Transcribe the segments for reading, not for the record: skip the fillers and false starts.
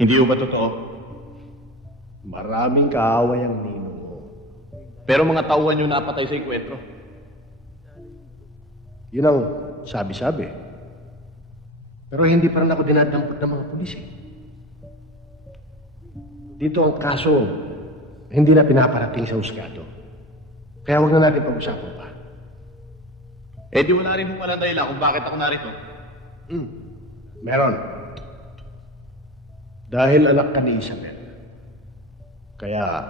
Hindi ba totoo? Maraming kaaway ang ninong mo. Pero mga tauhan yung napatay sa enkwentro. Yun ang sabi-sabi. Pero hindi pa rin ako dinadampot ng mga pulis eh. Dito ang kaso, hindi na pinaparating sa husgado. Kaya huwag na natin pag-usapan pa. Eh di wala rin mong walang dahilan kung bakit ako narito. Meron. Dahil anak ka ni Isabel. Kaya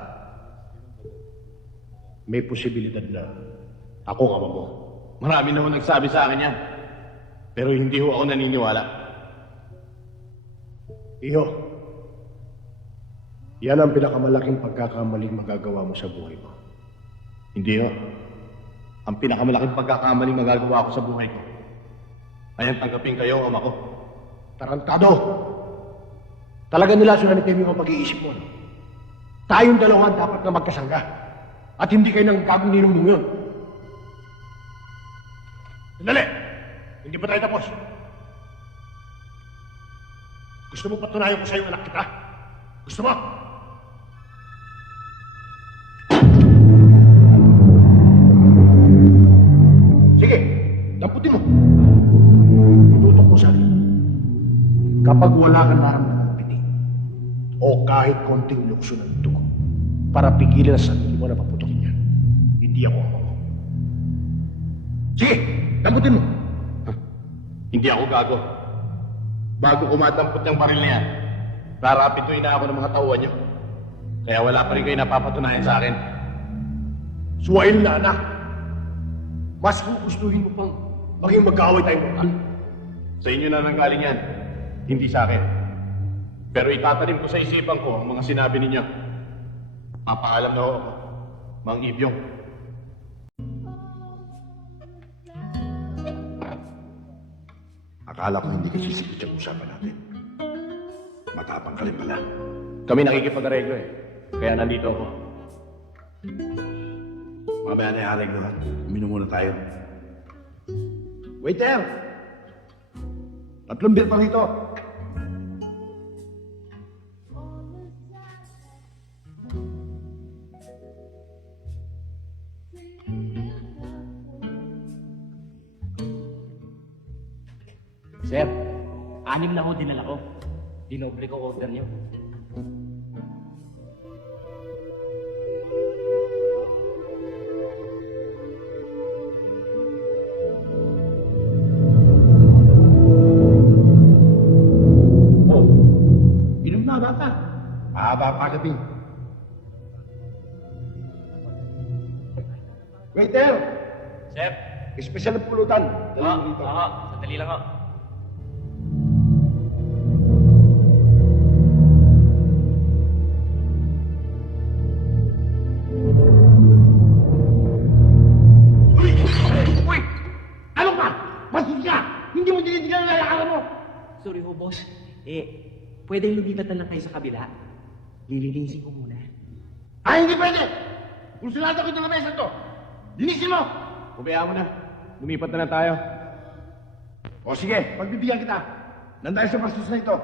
may posibilidad na ako ang ama mo. Marami naman nagsabi sa akin yan. Pero hindi ho ako naniniwala. Iho, yan ang pinakamalaking pagkakamaling magagawa mo sa buhay mo. Hindi ho. Ang pinakamalaking pagkakamaling magagawa ko sa buhay ko ay ang tanggapin kayo ang ama ko. Tarantado! Talaga nila sunanitin yung pag-iisip mo. No? Tayong dalawa dapat na magkasangga. At hindi kayo nang gagong ninong mo yun. Sandali! Hindi pa tayo tapos. Gusto mo patunayan ko sa'yo anak kita? Gusto mo? Sige, damputin mo. Inutok mo sa'yo. Kapag wala kang naramdaman ng piti, o kahit konting lukso ng dugo, para pigilan sa sarili mo na paputokin yan, hindi ako ang mo. Sige, damputin mo. Hindi ako gago. Bago kumadampot ng baril na yan, rarapituin na ako ng mga tauhan nyo. Kaya wala pa rin kayo napapatunayan sa akin. Suwail na anak. Mas gugustuhin mo pang maging mag-away tayong lokal. Sa inyo na nanggaling yan, hindi sa akin. Pero itatanim ko sa isipan ko ang mga sinabi ninyo. Papaalam na ako, Mang Ibyong. Akala ko hindi ka sisikot yung usapan natin. Matapang ka rin pala. Kami nakikipag-areglo eh. Kaya nandito ako. Mamaya na yung areglohan. Uminom muna tayo. Waiter! 3 beer pa rito. Sir, 6 na ho dinala ko. Dinoble ko order niyo. Oh, inom na bata. Mahaba pa gabi. Waiter! Sir, Espesyal na pulutan. Dali mo dito. sandali lang ho. Uy! Ano ka? Bastos ka! Hindi mo dinidigan ang lalakaran mo! Sorry ho, boss. Pwedeng lumipat na lang kayo sa kabila. Lilinisin ko muna. Ay, hindi pwede! Kung sinado ko ito na mesa to, linisin mo! Pabayaan mo na. Lumipat na lang tayo. O sige, pagbibigyan kita. Nandahil sa bastos na ito,